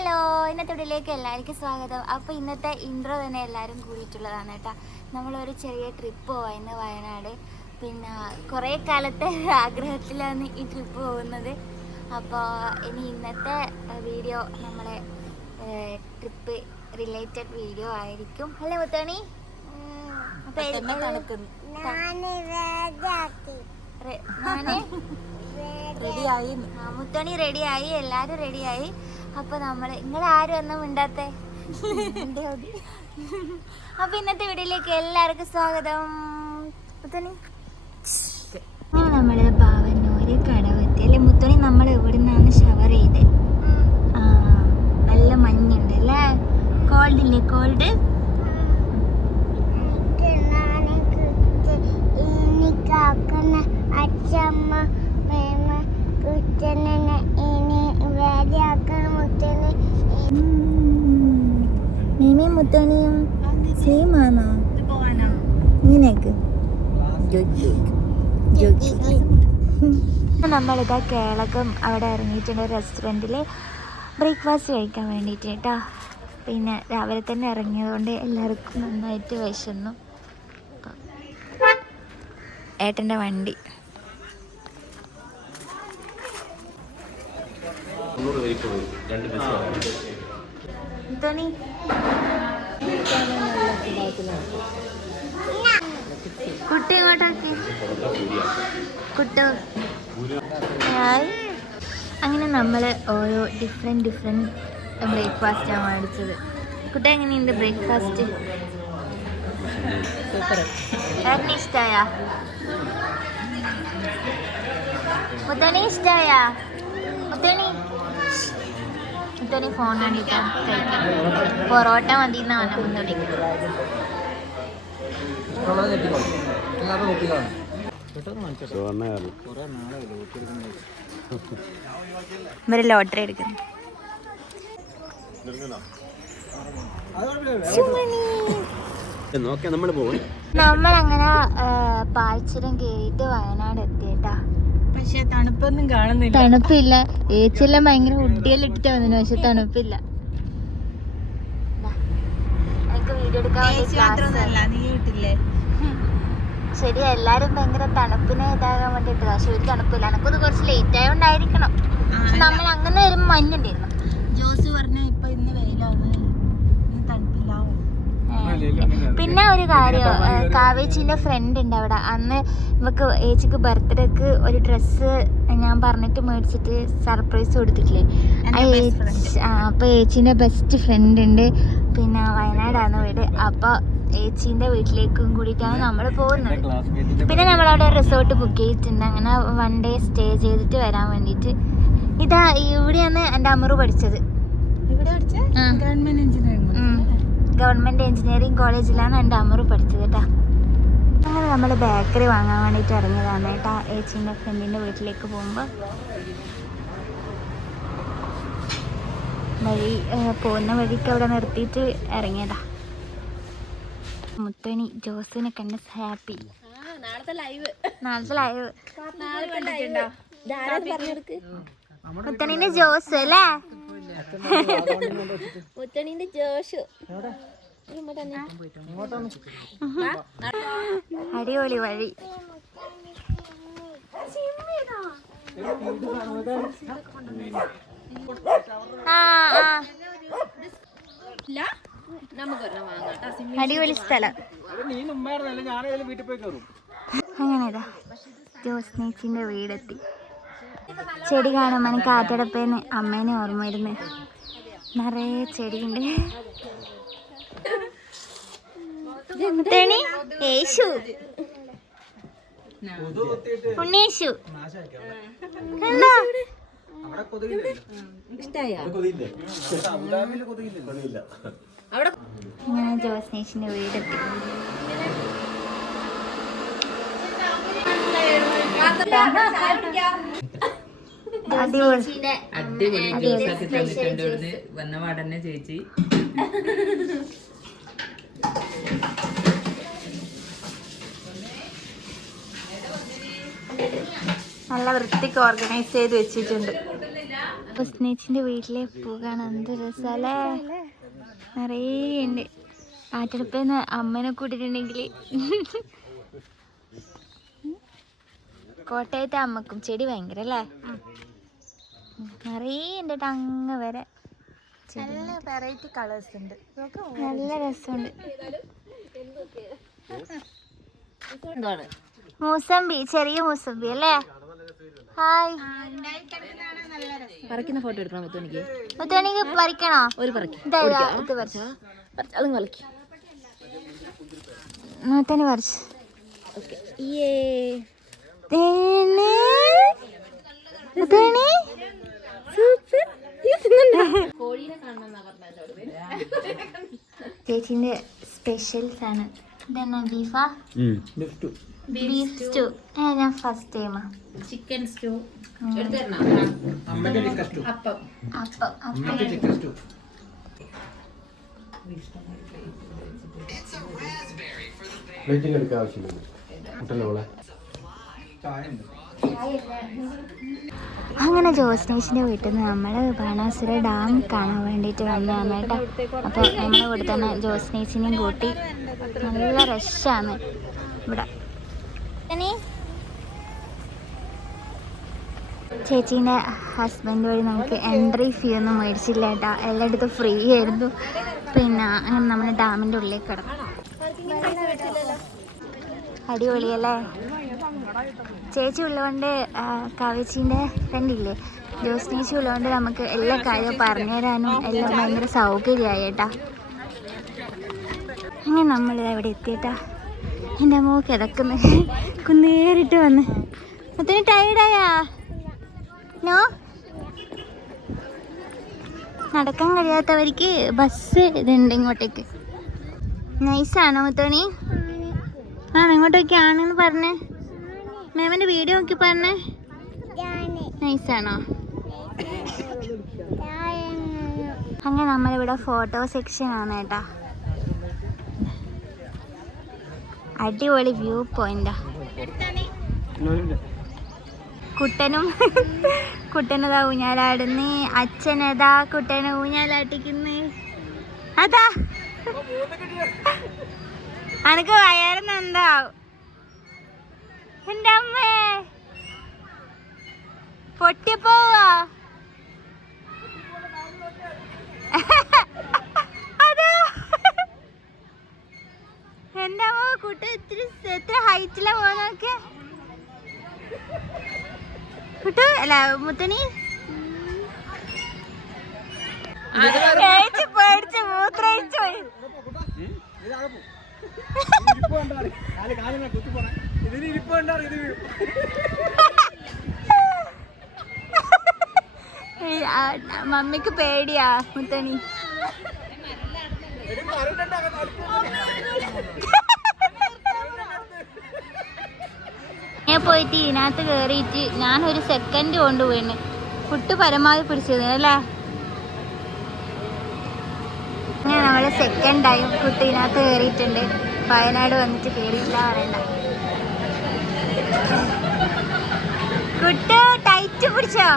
Hello ഇന്നത്തെ ഉള്ളിലേക്ക് എല്ലാവർക്കും സ്വാഗതം. അപ്പോൾ ഇന്നത്തെ ഇൻട്രോ തന്നെ എല്ലാവരും കൂടിയിട്ടുള്ളതാണ് കേട്ടോ. നമ്മളൊരു ചെറിയ ട്രിപ്പ് പോയെന്ന് വയനാട്. പിന്നെ കുറേ കാലത്തെ ആഗ്രഹത്തിലാണ് ഈ ട്രിപ്പ് പോകുന്നത്. അപ്പോൾ ഇനി ഇന്നത്തെ വീഡിയോ നമ്മളെ ട്രിപ്പ് റിലേറ്റഡ് വീഡിയോ ആയിരിക്കും. ഹലോ മുത്തണി? റെഡിയായി മുത്തണി റെഡിയായി എല്ലാവരും റെഡിയായി അപ്പൊ നമ്മൾ നിങ്ങൾ ആരും ഒന്നും മിണ്ടാത്തെ? അപ്പൊ ഇന്നത്തെ വീഡിയോയിലേക്ക് എല്ലാവർക്കും സ്വാഗതം. അങ്ങനെ നമ്മൾ പാവന്നൂര് കടവെത്തി അല്ലെ? മുത്തണി നമ്മൾ നിന്നാണ് ഷവർ ചെയ്ത്? ആ നല്ല മഞ്ഞുണ്ട് അല്ലേ? കോൾഡ് ഇല്ലേ? കോൾഡ് അച്ഛമ്മ മേമ കുറ്റനെ മുത്തണിയും സെയിം ആണോ? ഇങ്ങനെയൊക്കെ. നമ്മളിതാ കേളകം അവിടെ ഇറങ്ങിയിട്ടുണ്ട് റെസ്റ്റോറന്റിൽ ബ്രേക്ക്ഫാസ്റ്റ് കഴിക്കാൻ വേണ്ടിയിട്ട് കേട്ടോ. പിന്നെ രാവിലെ തന്നെ ഇറങ്ങിയതുകൊണ്ട് എല്ലാവർക്കും നന്നായിട്ട് വിശന്നു. ഏട്ടന്റെ വണ്ടി. രണ്ട് കുട്ടി ഇങ്ങോട്ടാക്കി. കുട്ടു. ഹായ്. അങ്ങനെ നമ്മൾ ഓരോ ഡിഫറെന്റ് ഡിഫറെന്റ് ബ്രേക്ക്ഫാസ്റ്റാണ് മേടിച്ചത്. കുട്ടി എങ്ങനെയുണ്ട് ബ്രേക്ക്ഫാസ്റ്റ് ഏട്ടന് ഇഷ്ടമായ മുത്തനെ ഇഷ്ടമായ മുത്തണി മുത്തണി ഫോൺ കഴിക്കാൻ പൊറോട്ട മതി എന്നാണ് ഇവർ ലോട്ടറി എടുക്കുന്നു. നമ്മൾ അങ്ങനെ നമ്മളങ്ങനെ പാൽച്ചുരം കയറിയിട്ട് വയനാട് എത്തിയേട്ടാ. പക്ഷെ തണുപ്പൊന്നും കാണുന്നില്ല. തണുപ്പില്ല. ഏച്ചെല്ലാം ഭയങ്കര ഉഡിയെല്ലാം ഇട്ടിട്ട് വന്നു. പക്ഷെ തണുപ്പില്ല. ശരി എല്ലാരും ഭയങ്കര തണുപ്പിനെ ഇതാകാൻ വേണ്ടിട്ട് പക്ഷെ ഒരു തണുപ്പില്ല. എനക്കൊന്ന് കുറച്ച് ലേറ്റ് ആയതുകൊണ്ടായിരിക്കണം പക്ഷെ നമ്മൾ അങ്ങനെ വരുമ്പോ മഞ്ഞുണ്ടായിരുന്നു. ജോസ് പറഞ്ഞ ഇപ്പൊ പിന്നെ ഒരു കാര്യം കാവേച്ചിന്റെ ഫ്രണ്ട് ഉണ്ട് അവിടെ. അന്ന് നമുക്ക് ഏച്ചിക്ക് ബർത്ത്ഡേക്ക് ഒരു ഡ്രസ്സ് ഞാൻ പറഞ്ഞിട്ട് മേടിച്ചിട്ട് സർപ്രൈസ് കൊടുത്തിട്ടില്ലേ? ആ അപ്പൊ ഏച്ചിന്റെ ബെസ്റ്റ് ഫ്രണ്ട് ഉണ്ട്. പിന്നെ വയനാടാണ് വീട്. അപ്പൊ ഏച്ചിന്റെ വീട്ടിലേക്കും കൂടിയിട്ടാണ് നമ്മൾ പോകുന്നത്. പിന്നെ നമ്മളവിടെ റിസോർട്ട് ബുക്ക് ചെയ്തിട്ടുണ്ട്. അങ്ങനെ വൺ ഡേ സ്റ്റേ ചെയ്തിട്ട് വരാൻ വേണ്ടിയിട്ട്. ഇതാ ഇവിടെയാണ് എന്റെ അമ്മറു പഠിച്ചത്. ഇവിടെ പഠിച്ച? ആ. ഗവൺമെന്റ് എഞ്ചിനീയറിംഗ് ഗവൺമെന്റ് എഞ്ചിനീയറിംഗ് കോളേജിലാണ് എന്റെ അമ്മറു പഠിച്ചത് കേട്ടോ അങ്ങനെ നമ്മൾ ബേക്കറി വാങ്ങാൻ വേണ്ടിയിട്ട് ഇറങ്ങിയതാണ് കേട്ടോ ഏച്ചിന്റെ ഫ്രണ്ടിന്റെ വീട്ടിലേക്ക് പോകുമ്പോൾ വഴി പോകുന്ന വഴിക്ക് അവിടെ നിർത്തിയിട്ട് ഇറങ്ങിയതാ. മുത്തണി ജോസിനെ കണ്ട് ഹാപ്പി. നാളത്തെ ലൈവ്. നാളത്തെ ലൈവ്. ജോസ് അല്ലേ? മുത്തണിന്റെ ജോഷു. അടിപൊളി വഴി. ആ ആ. അടിപൊളി സ്ഥലം. അങ്ങനെ ജോസ് നേച്ചിന്റെ വീടെത്തി. ചെടി കാണുമ്പോൾ എനിക്ക് കാറ്റടപ്പേന്ന് അമ്മേനെ ഓർമ്മ വരുന്നു നിറയെ ചെടിയുണ്ട്. യേശു. ഇങ്ങനെ ജോസ്നേഷിന്റെ വീടെത്തി. അടിപൊളി. തന്നിട്ടുണ്ട് ഇവിടുന്ന്. വന്ന പാടന്നെ ചേച്ചി. നല്ല വൃത്തിക്ക് ഓർഗനൈസ് ചെയ്ത് വെച്ചിട്ടുണ്ട്. സ്നേച്ചിന്റെ വീട്ടിലെ പൂ കാണാൻ എന്ത് രസമല്ലേ നിറയെ ഉണ്ട്. ആറ്റടുപ്പേന്ന് അമ്മനെ കൂട്ടിട്ടുണ്ടെങ്കിൽ കോട്ടയത്തെ അമ്മക്കും ചെടി ഭയങ്കര അല്ലേ നിറയെ ഉണ്ട് അങ്ങ് വരെ നല്ല വെറൈറ്റി കളേഴ്സ് ഉണ്ട്. നല്ല രസമുണ്ട്. മൂസമ്പി ചെറിയ മൂസമ്പി അല്ലേ? ഹായ്. പറിക്കുന്ന ഫോട്ടോ എടുക്കണം മൊത്തം എനിക്ക് മുത്തുമണിക്ക് പറിക്കണോ? ഒരു പറിക്ക്. ഇതാ പറിച്ചു. അതും കളിക്ക് മുത്തന് പറിച്ചു. ഏ ചേച്ചിന്റെ സ്പെഷ്യൽസ് ആണ് ഇതെന്നാ ബീഫാ ബീഫ് സ്റ്റൂ ഏ ഞാൻ ഫസ്റ്റ് ടൈമാ ചിക്കൻ സ്റ്റൂ അപ്പം. അപ്പം അപ്പം. പ്ലേറ്റിംഗ് എടുക്കാൻ ആവശ്യമില്ല മുട്ടല്ലേ മോളെ അങ്ങനെ ജോസ്നേഷിന്റെ വീട്ടിൽ നിന്ന് നമ്മൾ ബാണാസുര ഡാം കാണാൻ വേണ്ടിയിട്ട് വന്നതാണ് കേട്ടോ. അപ്പോൾ നമ്മൾ ഇവിടെ തന്നെ ജോസ്നേച്ചിനെയും കൂട്ടി നല്ല റഷാണ് ഇവിടെ. ചേച്ചീന്റെ ഹസ്ബൻഡ് വഴി നമുക്ക് എൻട്രി ഫീ ഒന്നും മേടിച്ചില്ല കേട്ടോ. എല്ലായിടത്തും ഫ്രീ ആയിരുന്നു. പിന്നെ അങ്ങനെ നമ്മുടെ ഡാമിന്റെ ഉള്ളിൽ കിടക്കും അടിപൊളിയല്ലേ? ചേച്ചി ഉള്ളതുകൊണ്ട് കവച്ചീന്റെ ഫ്രണ്ടില്ലേ ജോസ്നേച്ചി ഉള്ളതുകൊണ്ട് നമുക്ക് എല്ലാ കാര്യവും പറഞ്ഞു തരാനും എല്ലാം ഭയങ്കര സൗകര്യമായി കേട്ടാ അങ്ങനെ നമ്മൾ ഇവിടെ എത്തിയിട്ടാ. എന്റെ അമ്മ കിടക്കുന്നു. കുന്നേറിട്ട് വന്ന്. അതിന് ടയർഡായാ നോ? നടക്കാൻ കഴിയാത്തവർക്ക് ബസ് ഇതുണ്ട് ഇങ്ങോട്ടേക്ക്. നൈസാണോ മുത്തോണി ആണോ ഇങ്ങോട്ടൊക്കെയാണെന്ന് പറഞ്ഞേ? മാമിന്റെ വീഡിയോ നോക്കി പറഞ്ഞേ. നൈസാണോ? അങ്ങനെ നമ്മളിവിടെ ഫോട്ടോ സെക്ഷൻ ആണ് കേട്ടാ. അടിപൊളി വ്യൂ പോയിന്റാ. കുട്ടനും കുട്ടനതാ ഊഞ്ഞാലാടുന്ന്. അച്ഛനതാ കുട്ടനെ ഊഞ്ഞാലാട്ടിക്കുന്ന? അതാ. അനക്ക് വയറുന്ന എന്താവും എന്റെ അമ്മേ പൊട്ടിപ്പോവാ? അതാ. എന്റെ അമ്മ കുട്ടി ഇത്തിരി എത്ര ഹൈറ്റിലാ പോന്നൊക്കെ കുട്ടു അല്ല മുത്തണി? പേടിച്ച് മൂത്രയിച്ചു പോയി. മമ്മിക്ക് പേടിയാ മുത്തണി. ഞാൻ പോയിട്ട് ഇതിനകത്ത് കയറിയിട്ട് ഞാൻ ഒരു സെക്കൻഡ് കൊണ്ട് വീണ്. പുട്ട് പരമാവധി പിടിച്ചത് അല്ലേ? നമ്മൾ നമ്മൾ സെക്കൻഡ് ടൈം കുട്ടി ഇതിനകത്ത് കയറിയിട്ടുണ്ട് വയനാട് വന്നിട്ട് കയറിയില്ല പറയണ്ട കുട്ടു ടൈറ്റ് പിടിച്ചോ?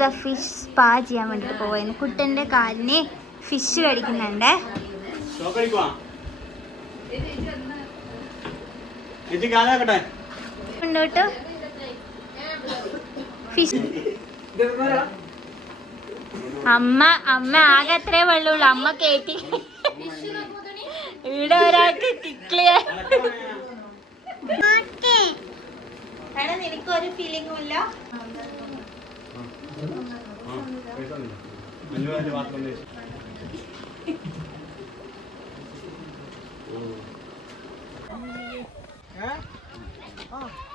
കുട്ടത ഫിഷ് സ്പാ ചെയ്യാൻ വേണ്ടിട്ട് പോവായിരുന്നു. കുട്ടന്റെ കാലിന് ഫിഷ് കടിക്കുന്നുണ്ട് ഫിഷ് അമ്മ അമ്മ ആകെ അത്രേ വെള്ളമുള്ളൂ അമ്മ കേട്ടി ഇവിടെ ഒരാൾക്ക് ക്ലിയർ നിനക്ക് ഒരു ഫീലിംഗും ഇല്ല.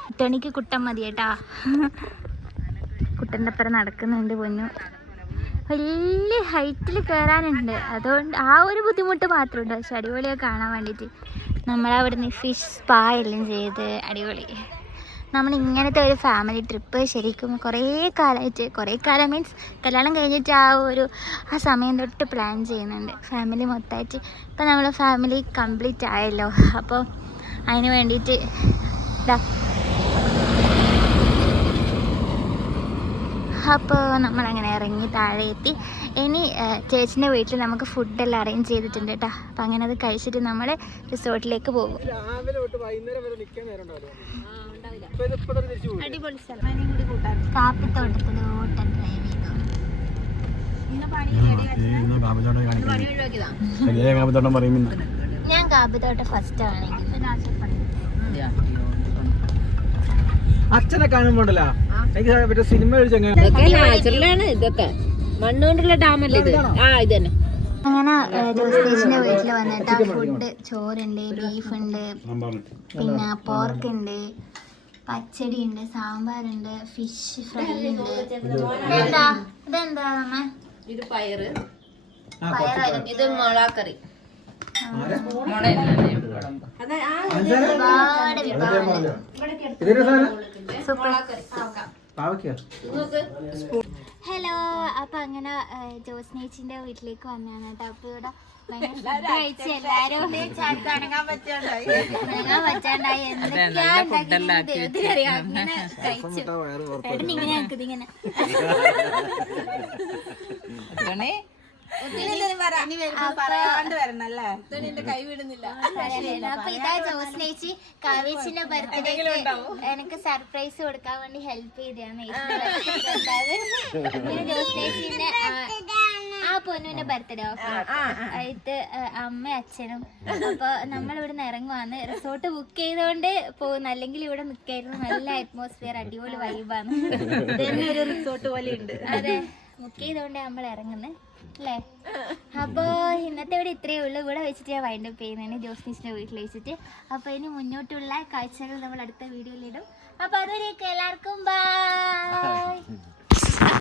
കുട്ടണിക്ക് കുട്ടൻ മതി കേട്ടാ കുട്ടന്റെ അപ്പുറം നടക്കുന്നുണ്ട് പൊന്നു. വലിയ ഹൈറ്റിൽ കയറാനുണ്ട് അതുകൊണ്ട് ആ ഒരു ബുദ്ധിമുട്ട് മാത്രമുണ്ട് പക്ഷെ അടിപൊളിയൊക്കെ കാണാൻ വേണ്ടിയിട്ട്. നമ്മളവിടുന്ന് ഫിഷ് സ്പാ എല്ലാം ചെയ്ത് അടിപൊളി. നമ്മൾ ഇങ്ങനത്തെ ഒരു ഫാമിലി ട്രിപ്പ് ശരിക്കും കുറേ കാലമായിട്ട് കുറേ കാലം മീൻസ് കല്യാണം കഴിഞ്ഞിട്ട് ആ ഒരു ആ സമയം തൊട്ട് പ്ലാൻ ചെയ്യുന്നുണ്ട്. ഫാമിലി മൊത്തമായിട്ട് ഇപ്പം നമ്മൾ ഫാമിലി കംപ്ലീറ്റ് ആയല്ലോ. അപ്പോൾ അതിന് വേണ്ടിയിട്ട് അപ്പോൾ നമ്മളങ്ങനെ ഇറങ്ങി താഴെ എത്തി ഇനി ചേച്ചിന്റെ വീട്ടിൽ നമുക്ക് ഫുഡെല്ലാം അറേഞ്ച് ചെയ്തിട്ടുണ്ട് കേട്ടോ അപ്പം അങ്ങനെ അത് കഴിച്ചിട്ട് നമ്മൾ റിസോർട്ടിലേക്ക് പോകും. അടിപൊളി സ്ഥലം. കൂട്ടാൻ കാപ്പിത്തോട്ടത്തിലോട്ട് ഡ്രൈവ് ചെയ്തു ഞാൻ കാപ്പിത്തോട്ടം ഫസ്റ്റ് ആണെങ്കിൽ അച്ഛനെ കാണുമ്പോണ്ടല്ലോ എനിക്ക് മറ്റേ സിനിമ നാച്ചുറലാണ് ഇതൊക്കെ മണ്ണുകൊണ്ടുള്ള ഡാമല്ലേ ഇത്? ആ ഇത് തന്നെ അങ്ങനെ വീട്ടിൽ വന്നിട്ട് ഫുഡ് ചോറുണ്ട് ബീഫ് ഉണ്ട് പിന്നെ പോർക്ക് ഉണ്ട്. പച്ചടി ഉണ്ട് സാമ്പാറുണ്ട് ഫിഷ് ഫ്രൈ ഉണ്ട്. ഇതെന്താ? ഇതെന്താ അമ്മ ഇത് പയറ്. പയറായിരുന്നു ഇത് ഒരുപാട് സാധനം? സൂപ്പർ. പാവയ്ക്കോ. ഹലോ അപ്പൊ അങ്ങനെ ജോസ്നേച്ചിന്റെ വീട്ടിലേക്ക് വന്നാണ് കേട്ടോ. അപ്പൊ ഇവിടെ ഇങ്ങനെ. അപ്പൊ ഇതാ ജോസ്നേച്ചി കാവേച്ചിന്റെ ബർത്ത്ഡേക്ക് എനിക്ക് സർപ്രൈസ് കൊടുക്കാൻ വേണ്ടി ഹെൽപ്പ് ജോസ്നേച്ചിന്റെ ആ പൊന്നുവിന്റെ ബർത്ത്ഡേ ആയിട്ട് അമ്മ അച്ഛനും. അപ്പൊ നമ്മൾ ഇവിടെ നിന്ന് ഇറങ്ങുവാന്ന്. റിസോർട്ട് ബുക്ക് ചെയ്തോണ്ട് പോകുന്നു. അല്ലെങ്കിൽ ഇവിടെ നിൽക്കായിരുന്നു നല്ല അറ്റ്മോസ്ഫിയർ അടിപൊളി വൈബാണ് ഒരു റിസോർട്ട് പോലെ ഉണ്ട് അതെ. ബുക്ക് ചെയ്തോണ്ട് നമ്മൾ ഇറങ്ങുന്നത് അല്ലേ? അപ്പോൾ ഇന്നത്തെ ഇവിടെ ഇത്രയേ ഉള്ളൂ. ഇവിടെ വെച്ചിട്ട് ഞാൻ വൈൻഡ് അപ്പ് ചെയ്യുന്നതാണ്. ജോസ്നിസിന്റെ വീട്ടിൽ വെച്ചിട്ട്. അപ്പോൾ ഇനി മുന്നോട്ടുള്ള കാഴ്ചകൾ നമ്മൾ അടുത്ത വീഡിയോയിലിടും അപ്പോൾ അതുവരെയൊക്കെ എല്ലാവർക്കും ബൈ